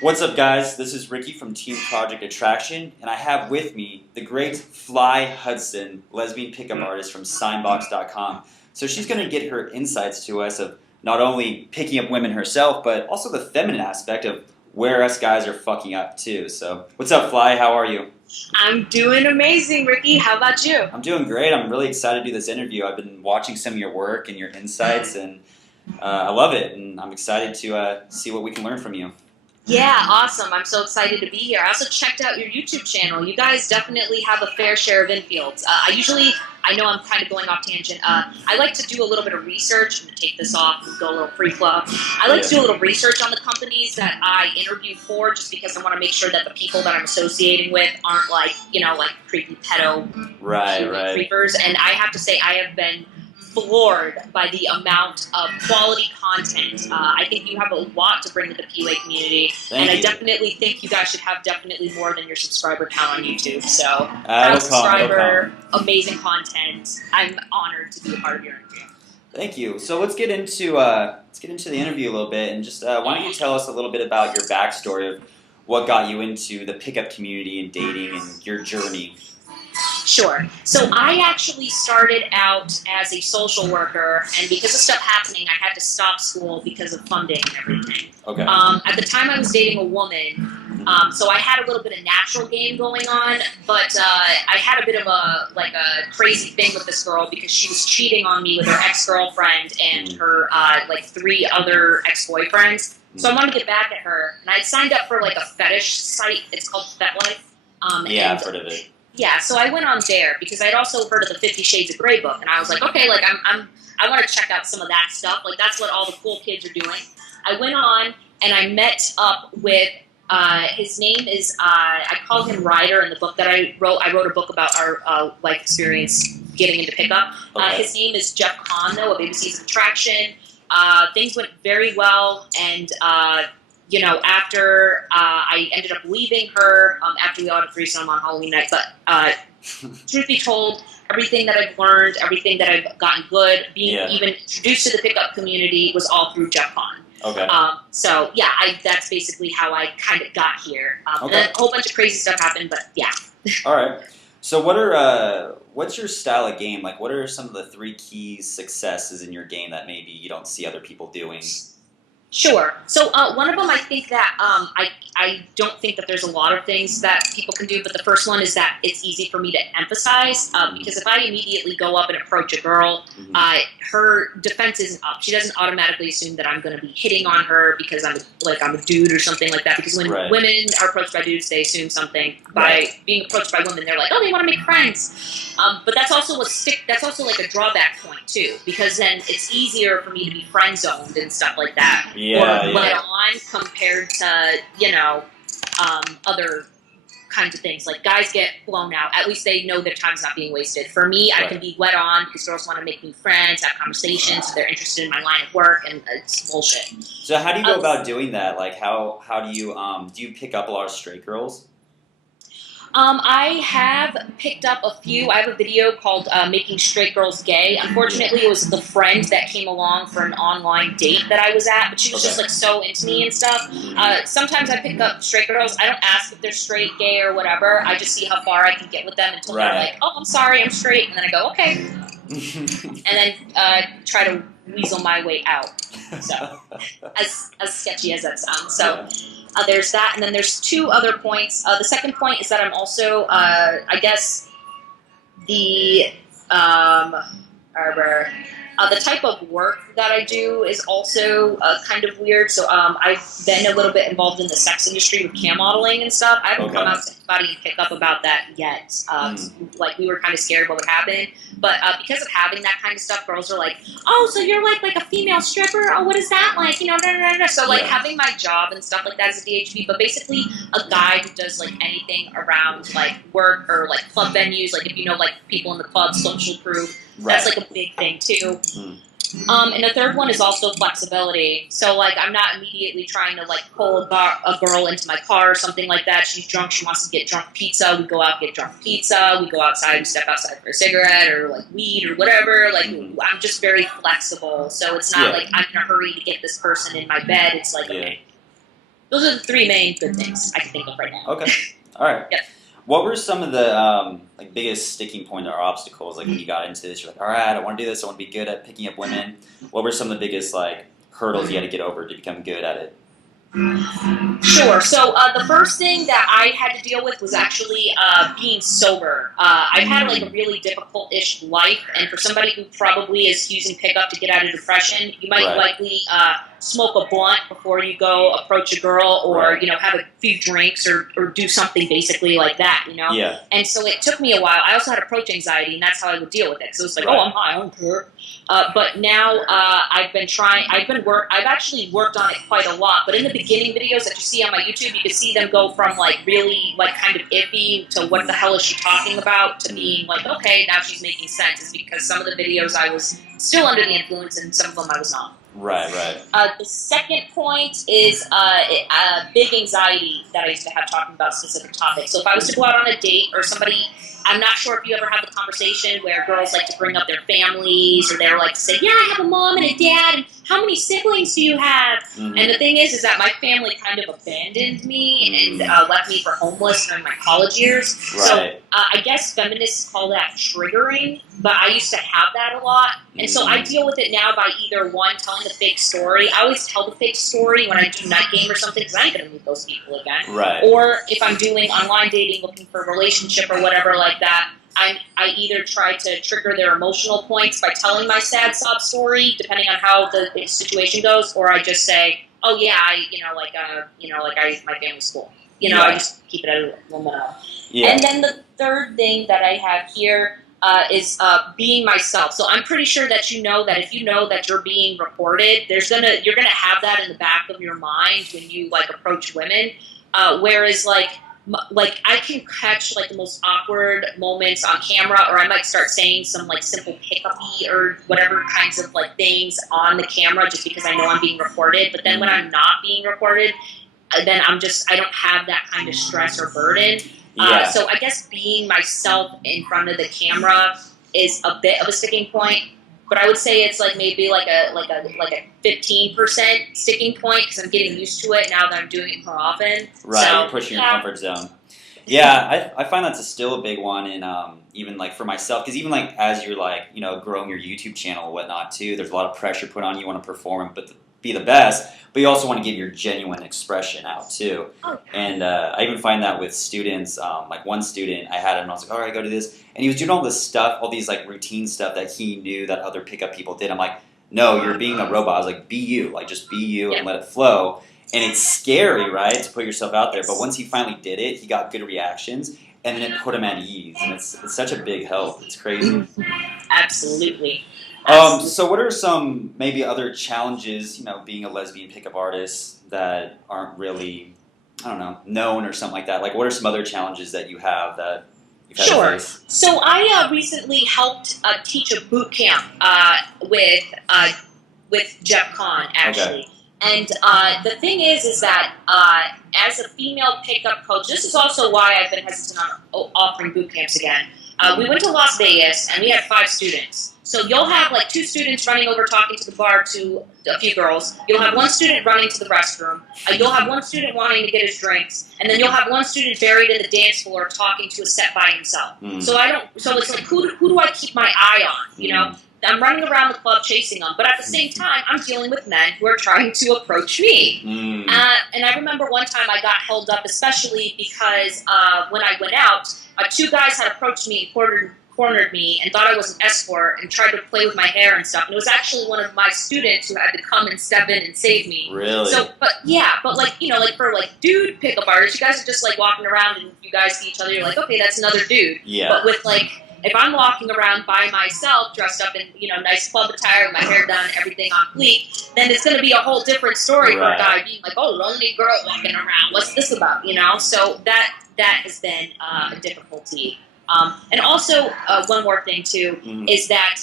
What's up, guys? This is Ricky from Team Project Attraction, and I have with me the great Flye Hudson, lesbian pickup artist from Signbox.com. So she's going to get her insights to us of not only picking up women herself, but also the feminine aspect of where us guys are fucking up too. So what's up, Flye? How are you? I'm doing amazing, Ricky. How about you? I'm doing great. I'm really excited to do this interview. I've been watching some of your work and your insights, and I love it, and I'm excited to see what we can learn from you. Yeah, awesome. I'm so excited to be here. I also checked out your YouTube channel. You guys definitely have a fair share of infields. I know I'm kind of going off tangent. I like to do a little bit of research. I'm going to take this off and go a little free flow. I like to do a little research on the companies that I interview for, just because I want to make sure that the people that I'm associating with aren't like creepy pedo creepers. And I have to say, I have been floored by the amount of quality content. I think you have a lot to bring to the PUA community, and I definitely think you guys should have definitely more than your subscriber count on YouTube. So, proud subscriber, amazing content. I'm honored to be a part of your interview. Thank you. So let's get into the interview a little bit, and just why don't you tell us a little bit about your backstory of what got you into the pickup community and dating and your journey. Sure. So I actually started out as a social worker, and because of stuff happening, I had to stop school because of funding and everything. Okay. At the time, I was dating a woman, so I had a little bit of natural game going on, but I had a bit of a crazy thing with this girl because she was cheating on me with her ex-girlfriend and her 3 other ex-boyfriends. So I wanted to get back at her, and I had signed up for a fetish site. It's called FetLife. Yeah, I've heard of it. Yeah, so I went on there because I'd also heard of the 50 Shades of Grey book, and I was like, okay, I want to check out some of that stuff. That's what all the cool kids are doing. I went on and I met up with his name is I call him Ryder in the book that I wrote. I wrote a book about our life experience getting into pickup. Okay. His name is Jeff Kahn, though, of ABC's Attraction. Things went very well, and after I ended up leaving her after we all had a threesome on Halloween night. But truth be told, everything that I've learned, everything that I've gotten good, being even introduced to the pickup community was all through Jeff Kahn. Okay. So yeah, that's basically how I kind of got here. And then a whole bunch of crazy stuff happened, but yeah. All right. So what's your style of game? What are some of the 3 key successes in your game that maybe you don't see other people doing? Sure. So one of them, I think that I don't think that there's a lot of things that people can do, but the first one is that it's easy for me to emphasize because if I immediately go up and approach a girl, her defense isn't up. She doesn't automatically assume that I'm going to be hitting on her because I'm a dude or something like that. Because when women are approached by dudes, they assume something. By being approached by women, they're like, oh, they want to make friends. But that's also a drawback point too, because then it's easier for me to be friend zoned and stuff like that. Let on compared to, other kinds of things. Guys get blown out. At least they know their time's not being wasted. For me, I can be let on because girls want to make new friends, have conversations, they're interested in my line of work, and it's bullshit. So how do you go about doing that? How do you pick up a lot of straight girls? I have picked up a few. I have a video called Making Straight Girls Gay. Unfortunately, it was the friend that came along for an online date that I was at, but she was just so into me and stuff. Sometimes I pick up straight girls. I don't ask if they're straight, gay, or whatever. I just see how far I can get with them until they're like, oh, I'm sorry, I'm straight. And then I go, okay. And then try to weasel my way out. So, as sketchy as that sounds. So, there's that, and then there's 2 other points. The second point is that I'm also, the type of work that I do is also kind of weird. So I've been a little bit involved in the sex industry with cam modeling and stuff. I haven't come out to anybody and pick up about that yet. We were kind of scared what would happen. But because of having that kind of stuff, girls are like, oh, so you're like a female stripper? Oh, what is that like? So having my job and stuff like that as a DHP, but basically a guy who does anything around work or club venues. If you know people in the club, social proof. That's a big thing too. And the third one is also flexibility. So, like, I'm not immediately trying to, like, pull a girl into my car or something like that. She's drunk. She wants to get drunk pizza. We go out, get drunk pizza. We go outside, we step outside for a cigarette or, like, weed or whatever. Like, I'm just very flexible. So it's not like I'm in a hurry to get this person in my bed. It's like, okay. Those are the three main good things I can think of right now. Okay. All right. Yep. What were some of the like biggest sticking points or obstacles? Like when you got into this, you're like, all right, I want to do this. I want to be good at picking up women. What were some of the biggest like hurdles you had to get over to become good at it? Sure. So the first thing that I had to deal with was actually being sober. I've had like a really difficult-ish life, and for somebody who probably is using pickup to get out of depression, you might likely smoke a blunt before you go approach a girl, or you know, have a few drinks, or do something basically like that. You know. Yeah. And so it took me a while. I also had approach anxiety, and that's how I would deal with it. So it was like, oh, I'm high, I don't care. But now I've actually worked on it quite a lot. But in the beginning videos that you see on my YouTube, you can see them go from like really like kind of iffy to what the hell is she talking about to being like, okay, now she's making sense. It's because some of the videos I was still under the influence and some of them I was not. Right, right. The second point is big anxiety that I used to have talking about specific topics. So if I was to go out on a date or somebody, I'm not sure if you ever have the conversation where girls like to bring up their families, or they're like to say, yeah, I have a mom and a dad, and how many siblings do you have? And the thing is that my family kind of abandoned me and left me for homeless during my college years. So I guess feminists call that triggering, but I used to have that a lot. And so I deal with it now by either one, telling the fake story. I always tell the fake story when I do night game or something, because I ain't going to meet those people again. Right. Or if I'm doing online dating, looking for a relationship or whatever like that, I either try to trigger their emotional points by telling my sad sob story, depending on how the situation goes, or I just say, oh yeah, my family's cool. You know, I just keep it at a limit. And then the third thing that I have here is being myself. So I'm pretty sure that you know that if you know that you're being recorded, you're gonna have that in the back of your mind when you like approach women. Whereas like I can catch like the most awkward moments on camera, or I might start saying some like simple pickup-y or whatever kinds of like things on the camera just because I know I'm being recorded. But then when I'm not being recorded, then I don't have that kind of stress or burden. So I guess being myself in front of the camera is a bit of a sticking point. But I would say it's like maybe like a 15% sticking point, because I'm getting used to it now that I'm doing it more often. Right, so, you're pushing your comfort zone. Yeah, I find that's still a big one, and even like for myself, because even like as you're like growing your YouTube channel and whatnot too, there's a lot of pressure put on you. You want to perform, but be the best, but you also want to give your genuine expression out too. And I even find that with students. Like one student, I had him, and I was like, all right, go do this. And he was doing all this stuff, all these like routine stuff that he knew that other pickup people did. I'm like, no, you're being a robot. I was like, be you. Like, just be you and let it flow. And it's scary, right, to put yourself out there. But once he finally did it, he got good reactions, and then it put him at ease. And it's such a big help. It's crazy. Absolutely. So what are some maybe other challenges, being a lesbian pickup artist that aren't really, I don't know, known or something like that? Like, what are some other challenges that you have that you've had to face? So I recently helped teach a boot camp with Jeff Kahn, actually. Okay. And the thing is that as a female pickup coach, this is also why I've been hesitant on offering boot camps again. We went to Las Vegas, and we had 5 students. So you'll have like 2 students running over talking to the bar to a few girls. You'll have 1 student running to the restroom. You'll have 1 student wanting to get his drinks, and then you'll have 1 student buried in the dance floor talking to a set by himself. So it's like who do I keep my eye on? I'm running around the club chasing them, but at the same time, I'm dealing with men who are trying to approach me. And I remember one time I got held up, especially because when I went out, 2 guys had approached me and cornered me and thought I was an escort and tried to play with my hair and stuff. And it was actually one of my students who had to come and step in and save me. Really? So, but like for like dude pickup artists, you guys are just like walking around and you guys see each other, you're like, okay, that's another dude. Yeah. But with like, if I'm walking around by myself, dressed up in nice club attire, with my hair done, everything on fleek, then it's going to be a whole different story for a guy being like, "Oh, lonely girl walking around. What's this about?" So that has been a difficulty. And also, one more thing too, is that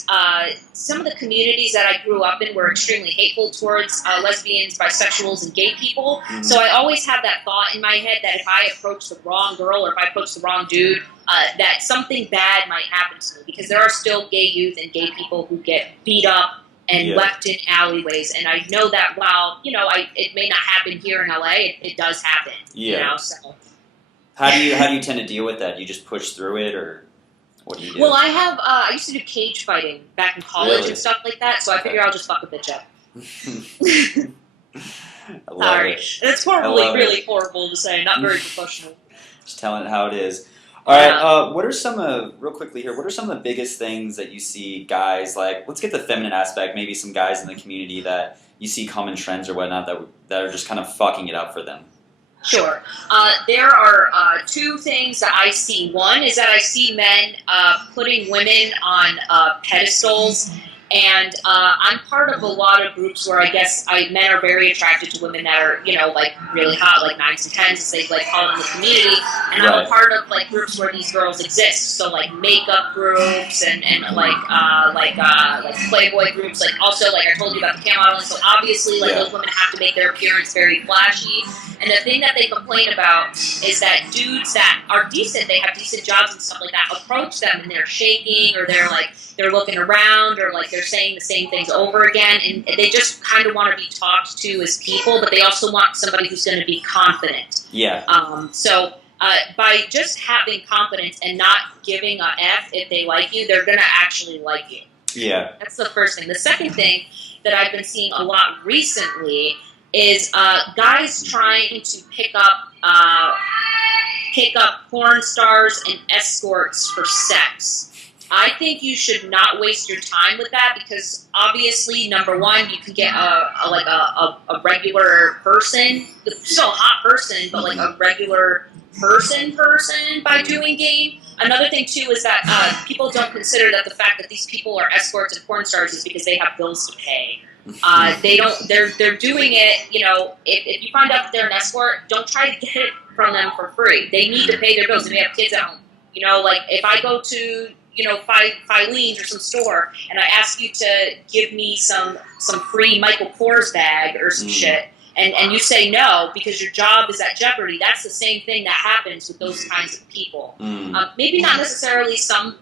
some of the communities that I grew up in were extremely hateful towards lesbians, bisexuals, and gay people. So I always have that thought in my head that if I approach the wrong girl or if I approach the wrong dude, that something bad might happen to me, because there are still gay youth and gay people who get beat up and left in alleyways, and I know that while it may not happen here in LA, it does happen. So. How do you tend to deal with that? Do you just push through it, or what do you do? Well, I used to do cage fighting back in college and stuff like that, so I figure I'll just fuck a bitch up. Sorry. It's really horrible to say, not very professional. Just telling it how it is. All right, what are some of the biggest things that you see guys, like, let's get the feminine aspect, maybe some guys in the community that you see common trends or whatnot that are just kind of fucking it up for them? Sure. There are two things that I see. One is that I see men putting women on pedestals, and I'm part of a lot of groups where I guess men are very attracted to women that are, like really hot, like 9s and 10s, as they like call it in the community. And I'm a part of like groups where these girls exist. So like makeup groups and like Playboy groups. Like also, like I told you about the cam modeling. So obviously, like those women have to make their appearance very flashy. And the thing that they complain about is that dudes that are decent, they have decent jobs and stuff like that, approach them and they're shaking, or they're looking around, or like they're saying the same things over again, and they just kind of want to be talked to as people, but they also want somebody who's going to be confident. So by just having confidence and not giving a F if they like you, they're going to actually like you. That's the first thing. The second thing that I've been seeing a lot recently is guys trying to pick up porn stars and escorts for sex. I think you should not waste your time with that, because obviously, number one, you can get a regular person, still a hot person, but like a regular person by doing game. Another thing too is that people don't consider that the fact that these people are escorts and porn stars is because they have bills to pay. They're doing it, if you find out that they're an escort, don't try to get it from them for free. They need to pay their bills. They have kids at home. Like if I go to, Filene's or some store and I ask you to give me some free Michael Kors bag or some shit, and you say no because your job is at jeopardy, that's the same thing that happens with those kinds of people. Maybe not necessarily some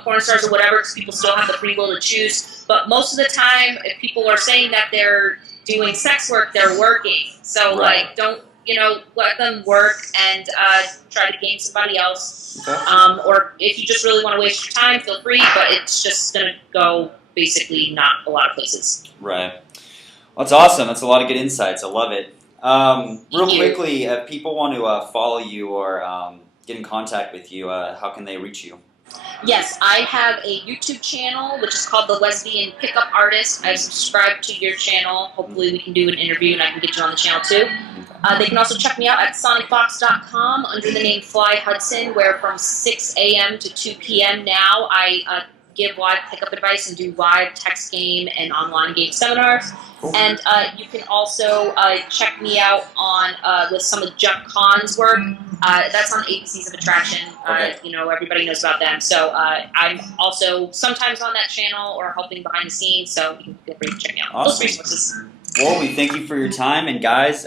porn stars or whatever, because people still have the free will to choose. But most of the time, if people are saying that they're doing sex work, they're working. So, don't, let them work and try to game somebody else. Or if you just really want to waste your time, feel free, but it's just going to go basically not a lot of places. Right. Well, that's awesome. That's a lot of good insights. I love it. Real quickly, if people want to follow you or get in contact with you, how can they reach you? Yes, I have a YouTube channel, which is called The Lesbian Pickup Artist. I subscribe to your channel. Hopefully we can do an interview and I can get you on the channel too. They can also check me out at sonicbox.com under the name Flye Hudson, where from 6 a.m. to 2 p.m. now I give live pickup advice and do live text game and online game seminars. And you can also check me out on with some of Jeff Kahn's work. That's on ABCs of Attraction. Everybody knows about them. So I'm also sometimes on that channel or helping behind the scenes. So you can feel free to check me out. Awesome. Those resources. Well, we thank you for your time. And guys,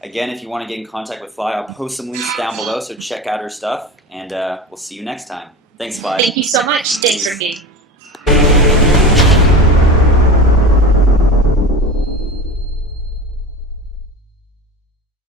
again, if you want to get in contact with Flye, I'll post some links down below. So check out her stuff. And we'll see you next time. Thanks, Flye. Thank you so much. Thanks, Ricky.